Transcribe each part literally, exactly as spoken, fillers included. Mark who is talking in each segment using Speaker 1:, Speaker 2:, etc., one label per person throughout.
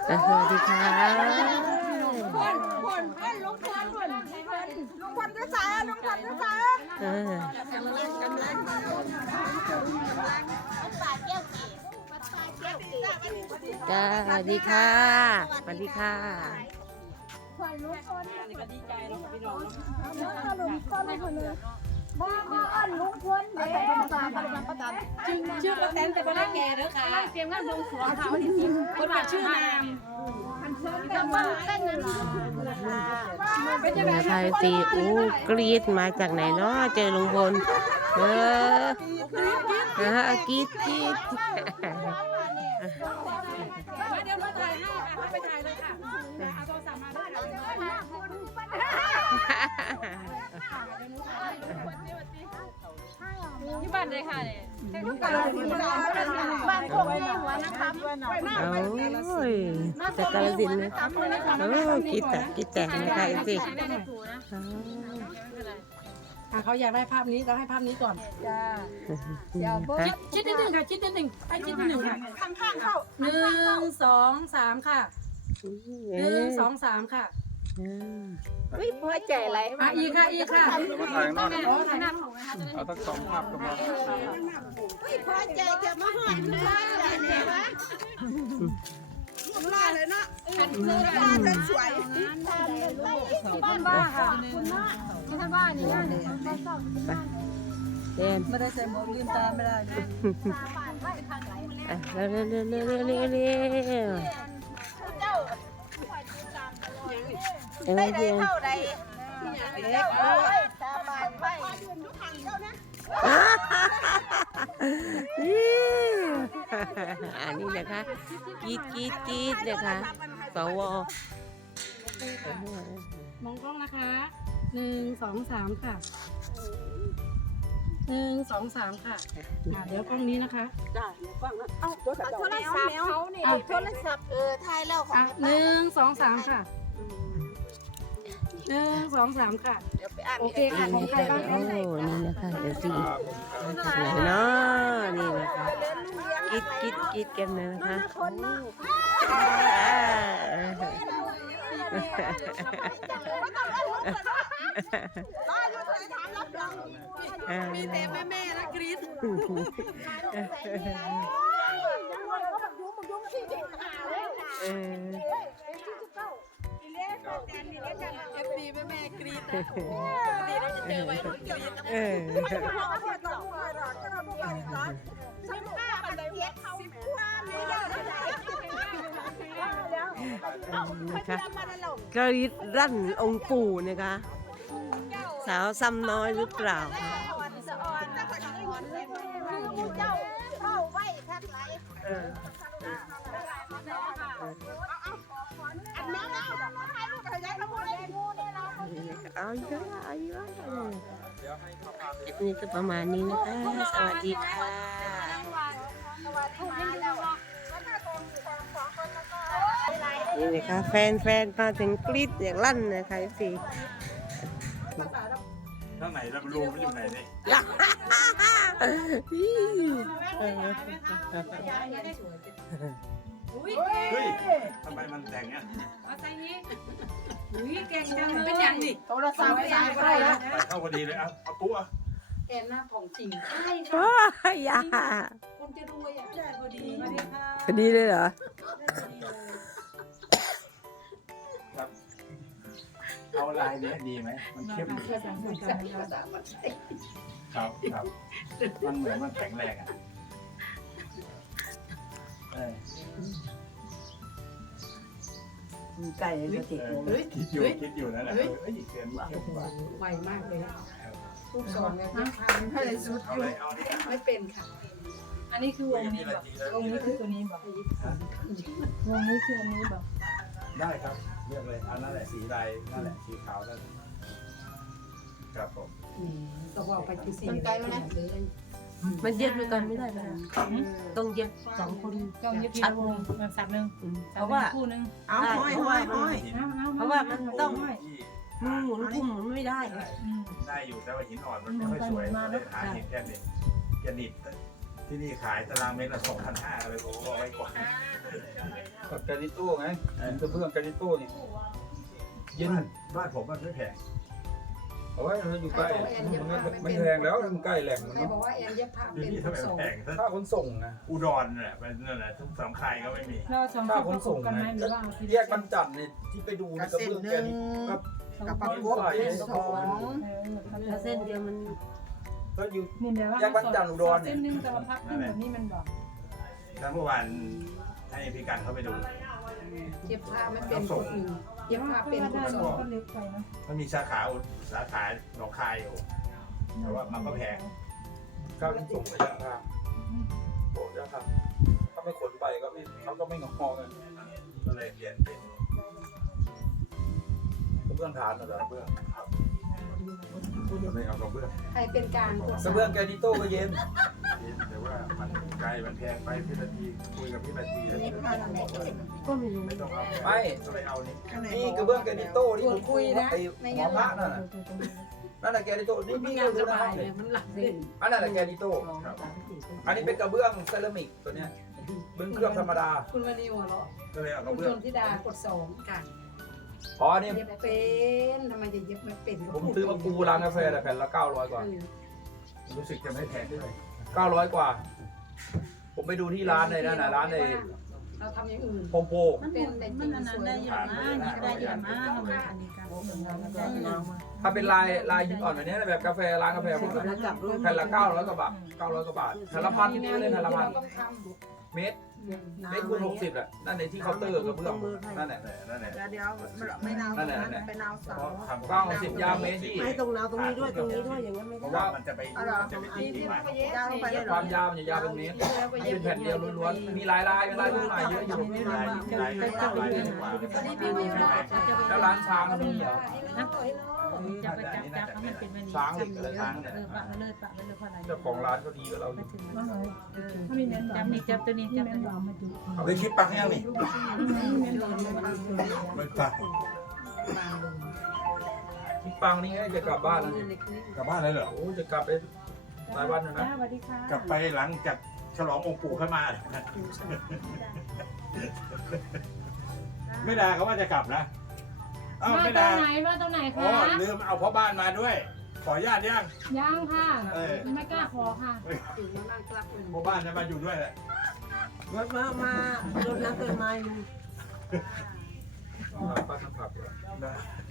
Speaker 1: สวัสดีค่ะ
Speaker 2: คนคนคนลุงพลคนลุงพลจะสายลุงพลจะสาย
Speaker 1: เออก
Speaker 2: ำลังกำลังกำลังวัดป่าแก้วเกศวัดป่าแก้วเกศ
Speaker 1: จ้าสวัสดีค่ะสวัสดีค่ะ
Speaker 2: คนลุงพลนี่ก็ดีใจแล้วพี่น้องแล้วลุงพลคนนึงบ้าบ้าอันลุงพลเด้อป้าป้าป้าตันชื่อชื่อป้าแตนแต่ป้าแก่เด้อค่ะเตรียมงานบวงสรวงค่ะวันที่สิบคนมาชื่อนามแต่ว่าเต้นนั้นเป็นยังไง
Speaker 1: ไทยตีอู้กรีดมาจากไหนเนาะเจอลุงพลเออนะฮะกรีดกรีด
Speaker 2: เดี๋ยวมาถ่ายให้ค่ะไปถ่ายเลยค่ะเอาโทรศัพท์มาด้วยที่บ้านเลยค่ะเนี่ยบ้านคงในหัวนะครับ
Speaker 1: โอ้ยจากกาฬสินธุ์เลยโอ้คิดแต่คิดแต่นะคะสิ
Speaker 3: เขาอยากได้ภาพนี้เราให้ภาพนี้ก่อนจ้าเดี๋ยวชิดนิดหนึ่งค่ะชิดนิดหนึ่งให้ชิดนิดหนึ่งค่ะข้างข้างเข้าหนึ่งสองสามค่ะหนึ่งสองสามค่ะ
Speaker 2: ไม่พอใจอะไร
Speaker 3: มาอีกค่ะอีกค่ะ
Speaker 4: มาถ่ายนอกเอาทั้งสองภาพกันมา
Speaker 2: ไม่พอใจจะมาหอนเลยเลยวะล่าเลยเนาะล่าจะสวยบ้านบ้าค่ะคุณน้าที่ท่านบ้านนี่เนี่ยบ้านสองบ้าน
Speaker 1: เด่น
Speaker 3: ไม่ได้ใส่หมวกลืมตาไม่ได้
Speaker 2: ตาบ้านไม่ทางไหน
Speaker 1: เร็วเร็วเร็วเร็วเร็วเร็วเร็ว
Speaker 2: เจ้า
Speaker 1: ได้ได้เท่าใด
Speaker 2: เด็กตาบ้านไม่ยืนทุกทางเจ้านะ
Speaker 1: อันนี้นะคะกรีดกรีดกรีดนะคะสว
Speaker 3: มองกล้องนะคะหนึ่งสองสามค่ะหนึ่งสองสามค่ะเดี๋ยวกล้องนี้นะคะ
Speaker 2: ได้กว้างนะเอ้าโทรศัพท์เขาเนี่ยโทรศัพท์เออถ่ายแล้วของ
Speaker 3: อ่ะหนึ่งสองสามค่ะหนึ่งสองสามค่ะโอเคค่ะของใครบ้าง
Speaker 1: โอ้นี่นะคะเดี๋ยวสิไหนเนาะนี่นะคะกรีดกรีดกรีดกันเลยนะคะ
Speaker 2: คนเนาะรออยู่เลยถามรับรองมีแต่แม่แม่นะกรี๊ดยุ่งยุ่งที่ที่หาเลย
Speaker 1: เออ
Speaker 2: เอฟซีแม่แม่กรี๊ดนะดีเราจะเจอไว้รุ่นกรี๊ด
Speaker 1: เออ
Speaker 2: สิบห้าปันเลยเทียบเขาสิบห้าเลย
Speaker 1: นะคะกรีดรั่นองค์ปู่นะคะสาวซ้ำน้อยหรือเปล่า
Speaker 2: สะออนถ้าคนนี้คนเล่นคือเจ้าเข้าไว้ทักไร
Speaker 1: เออ
Speaker 2: อันนี้นะถ่ายรูปถ่ายได้ทั้งหมดเลยงูเนี่ยเรา
Speaker 1: เอาเยอะเอาเยอะนี่ก็ประมาณนี้นะคะ สวัสดีค่ะนี่นะคะแฟนแฟนมาถึงกรี๊ดอย่างลั่นนะคะสิ
Speaker 4: ท่างไหนเรารูมันอยู่ไหนเนี่ยเฮ้ยทำไมมันแต่งอ่ะ
Speaker 3: เก่งจังเลยเป็นยังดิ
Speaker 2: โทรศัพท์ไม่ได้ก็ได้นะ
Speaker 4: ใส่เข้าพอดีเลยเอาเอาปุ๊อ่ะ
Speaker 3: แอนหน้าของจริงใช่
Speaker 1: โอ้ยยา
Speaker 3: คนจะรวยอ่ะได้พอดีมาดีค่ะ
Speaker 1: พอดีเลยเหรอ
Speaker 4: ครับเอาลายนี้ดีไหมมันเข้มครับครับมันเหมือนมันแข็งแรงอ่ะเออ
Speaker 3: ไก่จะติด
Speaker 4: เฮ้ยคิดอยู่คิดอยู่นั่นแหละเฮ้ยเกินเข้มกว่า
Speaker 3: ไวมากเลยทุกสองเนี่ยนะให้สุด
Speaker 4: เอาเลยเอาเนี่ย
Speaker 3: ไม่เป็นค่ะ อันนี้คือวงนี้บอกวงนี้คือตัวนี้บอกวงนี้คืออันนี้บอก
Speaker 4: ได้ครับเลือกเลยเอานั่นแหละสีใดนั่นแหละสีขาวนั่นครับผม
Speaker 3: ก็บอกไปที่สี่
Speaker 2: ไกลแล้วนะ
Speaker 1: มันเย็บด้วยกันไม่ได้ไหมต้องเย็บสองคน
Speaker 3: ก็ยึดทีละวงสับหนึ่ง
Speaker 1: เพราะว่า
Speaker 3: คู่นึง
Speaker 2: เอาห้อยห้อยห้อย
Speaker 1: เพราะว่ามันต้องมือหมุนกุมหมุนไม่ได้
Speaker 4: ได้อยู่แต่ว่าหินอ่อนมันไม่ค่อยสวยเลยหาหินแค่นี้แกนิดที่นี่ขายตารางเมตรละสองพันห้าอะไรผมก็ไว้ก่อน
Speaker 5: กับแกนิโต้ไงกระเบื้องแกนิโต้นี่เย็น
Speaker 4: บ้านผมมันไม่แพง
Speaker 5: เอาไว้มันอยู่ใกล้มันไม่ไม่แรงแล้วมันใกล้แหล่งมัน
Speaker 2: ใคร
Speaker 5: เนาะ
Speaker 2: บอกว่าแอนเย็บผ้า
Speaker 4: ที่
Speaker 2: เป็น
Speaker 4: นี่
Speaker 2: ข
Speaker 4: ทำไม
Speaker 2: นส่ง
Speaker 4: แพง
Speaker 5: ค่าขนส่งนะ
Speaker 4: อุดรเนี่ยเป็นนั่นแหละทุกสามคายก็ไม่มี
Speaker 3: เราสอง
Speaker 5: ค่า
Speaker 3: คน
Speaker 5: ขนส่ง
Speaker 3: กันไหม
Speaker 5: นะ
Speaker 3: หรือว่าเอาที
Speaker 5: แยกบรรจันเนี่ยที่ไปดูในกระเบื้องแกนี่ก็
Speaker 2: กับปะกบเป็นสอง
Speaker 1: ถ้าเส้นเดียวมัน
Speaker 5: ก็อยู่
Speaker 3: นี่เดี๋ยวว่า
Speaker 5: แยกบรรจันอุดร
Speaker 3: เส้นนึงแต่ว่าพับขึ้นแบบนี้มันบอก
Speaker 4: ทั้งเมื่อวานให้พี่กันเข้าไปดู
Speaker 2: เย็บผ้าไม่เป็นคนอื่นเย็บผ้าเป็นคนส่ง
Speaker 3: ก็เล็กไปนะ
Speaker 4: มันมีสาขาอุสาขาหนองคายอยู่แต่ว่ามันก็แพง
Speaker 5: ค่าขนส่งระยะทางโอ้ระยะทางถ้าไม่ขนไปก็ไม่เขาก็ไม่งอเงิน
Speaker 4: ก็เลยเรียนเป็น
Speaker 5: กระเบื้องฐานน่ะเหรอก
Speaker 4: ระเบื้องครับก็เลยเอากระเบื้อง
Speaker 2: ใครเป็นการตรวจ
Speaker 5: ก
Speaker 2: สอ
Speaker 5: ระ
Speaker 2: บ
Speaker 5: เบื้องแกนิโต้ก็เย็น
Speaker 4: แต่ว่ามันไกลมันแพงไปพี่นาทีคุยกับพี่นาที
Speaker 1: ก็ไม่รู้
Speaker 4: ไม่ต้องเอา
Speaker 5: ไม่
Speaker 4: ก็เลยเอานี่
Speaker 5: นี่กระเบื้องแกนิโต้ที่ผมคุยนะไอ้หมอพระนั่นน่ะนั่นแหละแกนิโต้นี่พี่ก็รู้นะห้องนี่
Speaker 2: มันหลับ
Speaker 1: เส้น
Speaker 5: อันนั้นแหละแกนิโต้
Speaker 1: สองสามสี่
Speaker 5: อันนี้เป็นกระเบื้องเซรามิกตัวเนี้ยเบื้องเคลือบธรรมดา
Speaker 2: คุณวานิวเหรอ
Speaker 4: ก็เลยเอาก
Speaker 2: คุ
Speaker 4: ระ
Speaker 2: ณ
Speaker 4: เบื้
Speaker 2: ช
Speaker 4: อง
Speaker 2: นธิดากดสองกัน
Speaker 5: อ๋อนี่
Speaker 2: เย็บเป็นทำไมจะเย็บไม่เป็น
Speaker 5: ผมซื้อมาปูร้านกาแฟแต่แผ่นละเก้าร้อยกว่า
Speaker 4: รู้สึกจะไม่แพงด้วย
Speaker 5: เก้าร้อยกว่า ผมไปดูที่ร้านเลยนั่นน่ะร้านใน
Speaker 2: เราทำอย่างอื่น
Speaker 5: โฮมโปร
Speaker 2: เป็นแต่จริงสวย
Speaker 3: ได้เยอะมากทำไมอันนี้กันได้เยอะมาก
Speaker 5: ถ้าเป็นลายลายหินอ่อนแบบนี้แบบกาแฟร้านกาแฟพวกนั้น
Speaker 1: แล้วจับรูป
Speaker 5: แผ่นละเก้าร้อยกว่าบาทเก้าร้อยกว่าบาทแผ่นละพันนี่เลยแผ่นละพัน
Speaker 2: ต้องท
Speaker 5: เมตรเมตรคูณหกสิบแหละนั่นในที่เคาน์เตอร์กระเบื้องนั่นแหละ
Speaker 4: นั่นแหละ
Speaker 6: เดี๋ยวไม่นาว
Speaker 5: นั่นแหละนั่นแหละ
Speaker 6: ไปนาวเสา
Speaker 4: ทำ
Speaker 5: เก้าสิบยาวเมตรที่
Speaker 1: ให้ตรงนาวตรงนี้ด้วยตรงนี้ด้วยอย่างนั้นไม่
Speaker 4: เพ
Speaker 1: ได้
Speaker 4: ราะว่ามันจะไปจะไปตีที่มัน
Speaker 6: ยาวลงไปเลยเหร
Speaker 5: ค
Speaker 6: อ
Speaker 5: วามยาวมันจะยาวเป็นเมตรเป็นแผ่นเดียวล้วนๆมีหลายลายเป็นลายรุ่นใหม่เยอะอยู่
Speaker 4: ลายลายลายดีกว่า
Speaker 5: แล้วร้านช้างก็มีเหรอ
Speaker 3: จับไปจับจับให้มันเป็นแบบนี้
Speaker 5: ช้างเหล็กอะไรช้าง
Speaker 3: เอ
Speaker 5: เนี่ย
Speaker 3: อปะไปเลยปะไปเลยเพราะอะไร
Speaker 5: เจ้าของร้านก็ดีกับเราอยู่
Speaker 3: ถ้ามีเน้นจับนี่จับตัวนี้จับตัวนี้
Speaker 4: เอาได้คลิปปักยังนี่ไม่ปัก
Speaker 5: ที่ปังนี่ไงจะกลับบ้านแล้วนี่
Speaker 4: กลับบ้านเลยเหรอ
Speaker 5: โอ้จะกลับไปหลายวันอยู่นะ
Speaker 3: สวัสดีค่ะ
Speaker 4: กลับไปหลังจากฉลององค์ปู่ขึ้นมา ไม่ดาเขาว่าจะกลับนะเอ้า
Speaker 3: มา
Speaker 4: ไม่
Speaker 3: ตร
Speaker 4: ดาง
Speaker 3: ไหนมาตรงไหน
Speaker 4: อ๋อ
Speaker 3: คะ
Speaker 4: ลืมเอาพ่อบ้านมาด้วย ขออนุญาตยัง
Speaker 3: ยังค่ะ
Speaker 4: เออ
Speaker 3: ไม่กล้าขอค่ะ
Speaker 2: ำถึงนั่งกลับเลย
Speaker 4: พ่อบ้านจะมาอยู่ด้วยแหละ
Speaker 1: มามามารดน้ำต้นไม้ลุง
Speaker 5: ป้าทำผักเหรอ
Speaker 4: นะ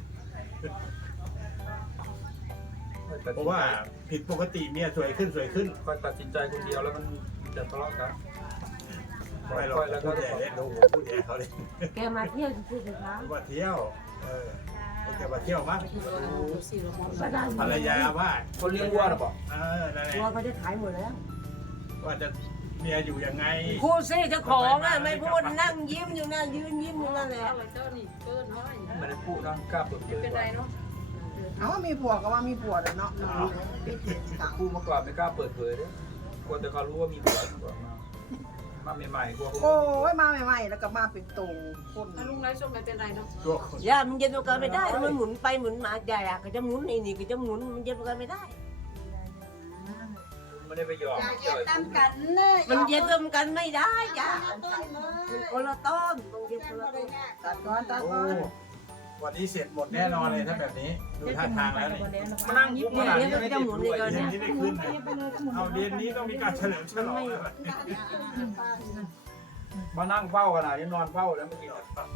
Speaker 5: แต่
Speaker 4: เพราะว่าผิดปกติเมียสวยขึ้นสวยขึ้น
Speaker 5: ค่อยตัดสินใจคนเดียวแล้วมันจะทะเลาะกัน
Speaker 4: ไม่หรอก
Speaker 5: ค่อยแล้ว
Speaker 4: พู
Speaker 5: ก็
Speaker 4: ดแย่เล่นโอ้โหพูดแย่เขาเลย
Speaker 1: แกมาเที่ยวที่สุดท้าย
Speaker 4: ว่าเที่ยวเออแกมาเที่ยวมั้ง
Speaker 2: สี่ละมอน
Speaker 4: ภรรยาว่า
Speaker 5: คนเลี้ยงวัวนะบอก
Speaker 4: เออนั่นแหละ
Speaker 1: ตัวเขาจะขายหมดแล้ว
Speaker 4: ว่าจะเมียอยู่ยังไง
Speaker 1: พูดสิเจ้าของอ่ะไม่พูดนั่งยิ้มอยู่นั่นยืนยิ้มอยู่นั่นแหละ
Speaker 2: อะไรเจ้านี่เกินน้อย
Speaker 5: ไม่ได้พูดนะกล้าเปิดเผย
Speaker 2: เป็นไรเนาะ
Speaker 6: เอาว่ามีผัวก็ว่ามีผัวเลยเนาะ
Speaker 5: พูดมาก่อนไม่กล้าเปิดเผยเลยกลัวแต่เขารู้ว่ามีผัวดีกว่ามามาใหม่ๆกลัว
Speaker 6: โอ้ยมาใหม่ๆแล้วก็มาเป็นตูคน
Speaker 2: ถ้าลุงไร้ส้มไม่เป็นไรเนาะ
Speaker 4: ตัวคน
Speaker 1: ย่ามันเย็นตัวกันไม่ได้มันหมุนไปหมุนมาใหญ่อะก็จะหมุนไอ้นี่ก็จะหมุนมันเย็นตัวกันไม่ได้
Speaker 5: ไม่ได้ไปยอม
Speaker 6: อย่า
Speaker 5: เจ
Speaker 6: เย็
Speaker 5: อน
Speaker 6: ตามกันเลย
Speaker 1: มันเย็นตัวกันไม่ได้ย่ามันคนละต้นมันเย็นคนละต้น
Speaker 6: ตัดก่อนตัด
Speaker 4: โอ้
Speaker 6: ก่อน
Speaker 4: วันนี้เสร็จหมดแน่นอนเลยถ้าแบบนี้ดูท่าทางแล้วนี่
Speaker 5: มานั่งยิ้มขนาดนี้ไม่ได้ด้วย
Speaker 4: เดือนนี้ได้ขึ้นเลยเอาเดือนนี้ต้องมีการเฉลิมฉลองแล้ว
Speaker 5: มานั่งเฝ้าขนาดนี้นอนเฝ้าแล้วไม่กิน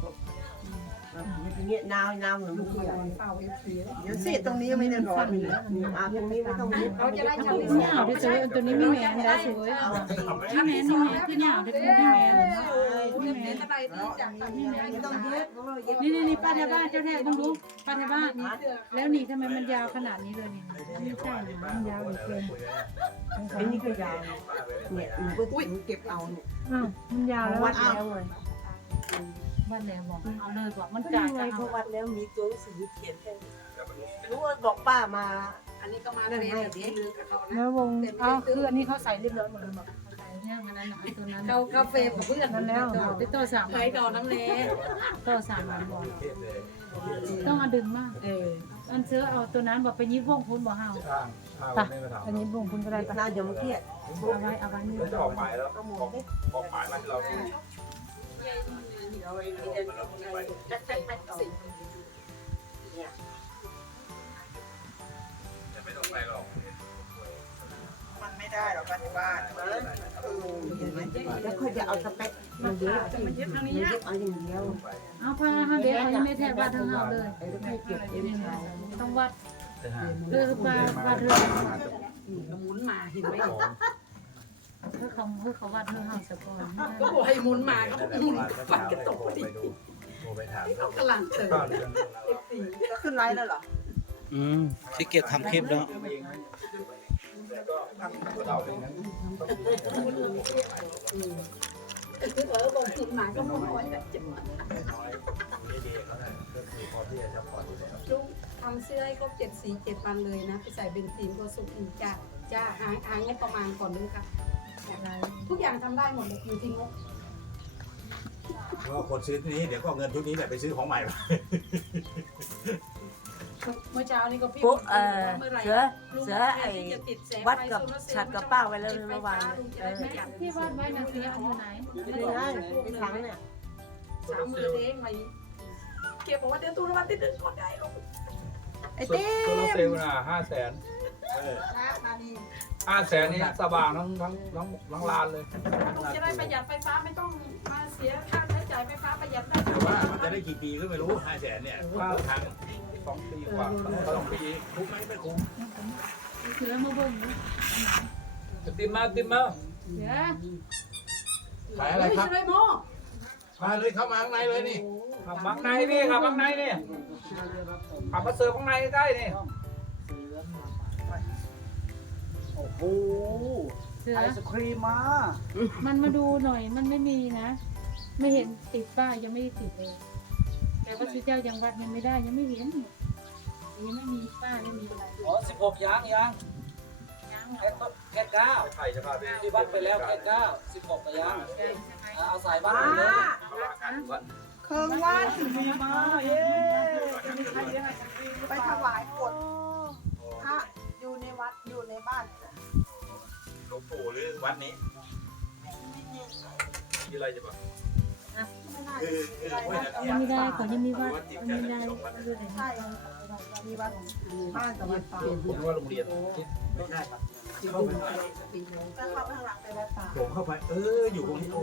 Speaker 1: อย่างเงี้ยนาวนาเหมือนเมื่อกี้
Speaker 2: เป่าเอฟซี
Speaker 6: เดี๋ยวสิตรงนี้ไม่ได้ร้อนเลย
Speaker 1: อาตรงนี้ไม่ต้องยึด
Speaker 2: เขาจะได้ชัน
Speaker 3: เหนียวที่สวยตัวนี้ไม่แมนได้สวย
Speaker 4: ทำไม่
Speaker 3: ถ้าแมนนี่แมนคือเหนียวที่ไม่แมน
Speaker 2: ไม่เป็นอะไรที่จากตัดที่ไหน
Speaker 1: ไม่ต้องยึดเพราะว่ายึด
Speaker 3: นี่นี่นี่ป้าแถวบ้านเจ้าแท้ต้องรู้ป้าแถวบ้านแล้วนี่ทำไมมันยาวขนาดนี้เลยนี่ไม่ใช่นะมันยาวเหลือเกิน
Speaker 1: อันนี้ก็ยาวเนี่ยหนูก็ถือเก็บเอาเนี่ย
Speaker 3: อ้าวมันยาวแล้ว
Speaker 1: วั
Speaker 3: วั
Speaker 1: ด
Speaker 3: ด
Speaker 1: แล้วเลย
Speaker 3: วัดแล้วบอกเอาเลยบอกมัน
Speaker 1: ก็
Speaker 3: จ่าย
Speaker 1: ยังไง
Speaker 3: กัน
Speaker 1: เขาวัดแล้วมีตัวหนังสือเขียนแค่รู้ว่าบอกป้ามา
Speaker 2: อันนี้ก็มาเรียนแบบนี้
Speaker 3: แล้ววงอ้าวคืออันนี้เขาใส่เรียบร้อยหมดเลยบอก
Speaker 2: เนี่ยอันนั้นไอ้ตัวนั้น
Speaker 3: เขากาแฟกับเพื่อน
Speaker 2: นั่นแล้ว
Speaker 3: ไปต่อสามไปก่อนน้ำเละ
Speaker 2: ต่อสามวันบอก
Speaker 4: เทศเลย
Speaker 2: ต้องเอาดึงมาก
Speaker 3: เออ
Speaker 2: อันเชื้อเอาตัวนั้นบอกไปยิบวงพุ้นบอกเฮา
Speaker 5: ทางทางไม่มาถาม
Speaker 2: อันนี้วงพุ้นก็ได้ปะ
Speaker 1: น่าจะเมื่อกี้
Speaker 2: เอาไว้เอาไว้นี่
Speaker 5: แล้วจะออกหมายแล้วออกออกหมายมาให้เราดูจะไม่ต้องไปหรอก
Speaker 6: มันไม่ได้หรอกกันที่บ้านเออเห็นไหม
Speaker 1: แล้วค่อยจะเอาสเปคมาเยอะ
Speaker 3: มันยึดทางนี้
Speaker 1: มันเย็บเอาอย่างเดียว
Speaker 2: เอาพาฮาเด็กเขายังไม่แทบวัดทั้งเฮาเลย
Speaker 1: ไอ้ลูกให้เก็บเอ็มชาย
Speaker 2: ต้องวัด
Speaker 5: จะหา
Speaker 2: เรือปลาปลาเรือ
Speaker 3: หมุนมาเห็นไหม
Speaker 2: เพื่อเขาเพื่อเขาวัดเพื่อเฮาสะก่อน
Speaker 3: ก็บอกให้หมุนมาก็หมุน
Speaker 4: ก็
Speaker 3: ปัด
Speaker 4: ถาม
Speaker 3: กระตกพอดี
Speaker 4: ไปดูโทรไปถาม
Speaker 3: เขากำลังเติม
Speaker 5: ก็เรื่อง
Speaker 6: ก็ขึ้นไลน์แล้วเหรอ
Speaker 7: อืมที่เกียจทำคลิปแล้ว
Speaker 5: เราเองนั้น
Speaker 3: เออบอกหมุนมาก็หมุนมาแต่จะมา
Speaker 4: น้อยไม่ดีเขาเนี่ยก็คือพอที่จะซัพพอร์ตอยู่แล้ว
Speaker 3: ลุงทำเสื้อให้ครบเจ็ดสีเจ็ดวันเลยนะไปใส่เบนซินก็สุกอีกจ้าจ้าหาหางบประมาณก่อนด้วยค่ะทุกอย่างทำได้หมดเลยอยู่ที่งบ
Speaker 4: ก็คนซื้อที่นี้เดี๋ยวก็เงินทุกนี้แหละไปซื้อของใหม่มา
Speaker 3: เมื่อเช้านี่ก็พี่
Speaker 1: ปุ๊เออ
Speaker 3: มื่ไหร่
Speaker 1: เสือเสือไอ้
Speaker 3: ที่จะติแสง
Speaker 1: วัดกับ
Speaker 3: ไฟโซลาร์เซลล์
Speaker 1: ฉัดกับป้าไว้แล้วเมื่อวาน
Speaker 3: ลุงจะ
Speaker 1: เอ
Speaker 3: ได้
Speaker 1: อ
Speaker 3: ประหยัด
Speaker 2: ที่วัดไว้นะเสียเอาอยู่ไหน
Speaker 1: ไม่ได้ไอ้ถังเนี่ย
Speaker 3: สามมือเองไหมเก็บบอกว่าเดี๋ยวตู้รางวัลที่หนึ่งก่อนได้ลูก
Speaker 1: ไอ้เต้
Speaker 5: โซลาร์เซลล์น่ะห้าแสน
Speaker 4: เออ
Speaker 6: นะนาดี
Speaker 5: ห้าแสนนี่สว่างทั้งทั้งทั้งทั้งลานเลย
Speaker 3: ลุงจะได้ประหยัดไฟฟ้าไม่ต้องมาเสียค่าใช้จ่ายไฟฟ้าประหยัดได้
Speaker 4: แต่ว่ามันจะได้กี่ปีก็ไม่รู้ห้าแสนเนี่ยว่าทาง
Speaker 5: สองปีกว่าสองปี
Speaker 4: คุ้มไหมไม่คุ้ม
Speaker 2: เสือมาเบิ่งนะ
Speaker 5: ติมมาติมมา
Speaker 2: เสือ
Speaker 4: ขายอะไรครับ
Speaker 3: ไม่ใช่โม
Speaker 4: มาเลยเข้ามาข้างในเลยนี่
Speaker 5: ขับบังในพี่ขับบังในนี่ขับมาเสิร์ฟข้างในใกล้ๆนี่
Speaker 7: โอ้โห
Speaker 2: เสือ
Speaker 7: ไอศครีมมา
Speaker 2: มันมาดูหน่อยมันไม่มีนะ ไม่เห็นติดป้ายยังไม่ได้ติดเลย แต่ว่าสุเจ้ายังวัดยังไม่ได้ยังไม่เห็นยังไม่มีป้ายไม่มีอะไร
Speaker 7: อ๋อสิบหกยังยัง
Speaker 2: ยัง
Speaker 7: แค่ต้นแค่เก้า
Speaker 5: ใครจะพาไป
Speaker 7: ที่วัดไปแล้วแค่เก้าสิบหกก็ยัง
Speaker 2: ใช่ไหม
Speaker 7: เอาสายบ้านไปเลย
Speaker 6: เคิงว่าน
Speaker 7: มีมาเย้
Speaker 6: ไปถวายกดพระอยู่ในวัดอยู่ในบ้าน
Speaker 4: หลวงปู่หรือวัดนี้
Speaker 5: มีอะไรจะบอก
Speaker 6: ไม่ได้
Speaker 4: คือคือห้วยนาเทีย
Speaker 2: ยัง
Speaker 4: น
Speaker 2: ไม่ได้ขอยังมีวัดยังไม่ได้
Speaker 6: ใช่มีวัดบ้านกับวัดป่า
Speaker 5: ผมว่าโรงเรียน
Speaker 4: ไม่ใช่ครับเข้าไปหน่อย
Speaker 6: ก็เข้าไปข้างหลังไปวัดป่า
Speaker 4: ผมเข้าไป เออ อยู่ตรงนี้โอ้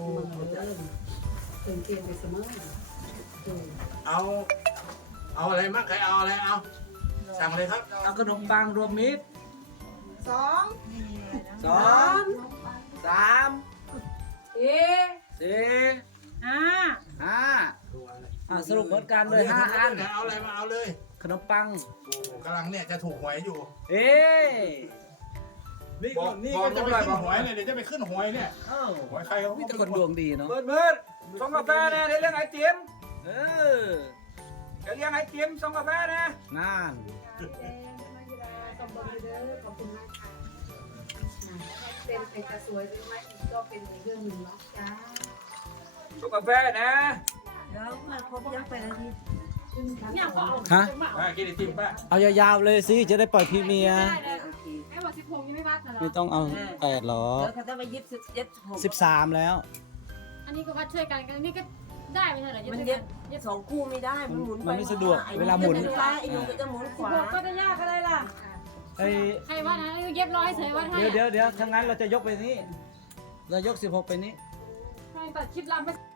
Speaker 3: ตื่นเต้นไปเสมอ
Speaker 4: เอา เอาอะไรมั่งใครเอาอะไรเอา สั่งเลยครับ
Speaker 7: เอาขนมปังรวมมิตร
Speaker 6: สอง
Speaker 7: สองสาม
Speaker 3: เอ๊ะ
Speaker 7: สี่
Speaker 2: อ่า
Speaker 7: ห้าอ่ะสรุปเหมือนกันเลยห้าอัน
Speaker 4: เอาอะไรมาเอาเลย
Speaker 7: ขนมปัง
Speaker 4: กำลังเนี่ยจะถูกหวยอยู่
Speaker 7: เอ๊ะ
Speaker 4: นี่
Speaker 5: บอก
Speaker 4: นี่
Speaker 5: บอก
Speaker 4: ก็จะ
Speaker 5: น้อง
Speaker 4: ไป
Speaker 5: หน่อย
Speaker 4: ขึ้
Speaker 5: บอน ก
Speaker 4: หวยเนี่ยเดี๋ยวจะไปขึ้นหวยเนี่ย
Speaker 7: เอ้า
Speaker 4: หวยใครเขา
Speaker 7: มีแต่คนดวงดีเนาะ
Speaker 5: เบิดเบิดส่งกาแฟนะเรื่องไอติม
Speaker 7: เออ
Speaker 5: จะเลี้ยงไอติมส่งกาแฟนะ
Speaker 7: นาน
Speaker 3: ขอบคุณเด้อขอบคุณมากค่ะเป็นเป็นกระสวยหรือไม่ก็เป็นอีกเรื่องหนึ่งเนาะจ้า
Speaker 5: ส่งกาแฟนะ
Speaker 1: เดี๋ยวมาครบยังไปนาที
Speaker 3: เนี่ยก็เอา
Speaker 7: ฮะ
Speaker 4: ป้ากินไอติมป้า
Speaker 7: เอายาวๆเลยสิจะได้ปล่อยพรีเมียร์
Speaker 1: โอเค
Speaker 3: ไอ้บอกสิบหกยังไม่วัดเหรอ
Speaker 7: ไม่ต้องเอาแปดหรอ
Speaker 1: เดี๋ยวเขาจะไปยิบสิบเย็บหก
Speaker 7: สิบสามแล้ว
Speaker 2: อันนี้ก็วัดช่วยกันกันนี่ก็ได้ไม่ใช่เหรอ
Speaker 1: มันเย็บเย็บสองคู่ไม่ได้ มันหมุนไป
Speaker 7: มันไม่สะดวกเวลาหมุน
Speaker 1: ไอ้ซ้ายไอ้หนูก็จะหมุนขวา
Speaker 2: ก็จะยากอะไรล่ะ
Speaker 7: ไอ้
Speaker 2: ใครวัดนะเย็บร้อยเฉยวัดให้
Speaker 7: เดี๋ยวเดี๋ยวเดี๋ยวทั้างนั้นเราจะยกไปนี้ เรายกสิบหกไปนี้
Speaker 2: ใครตัดคลิปลำไป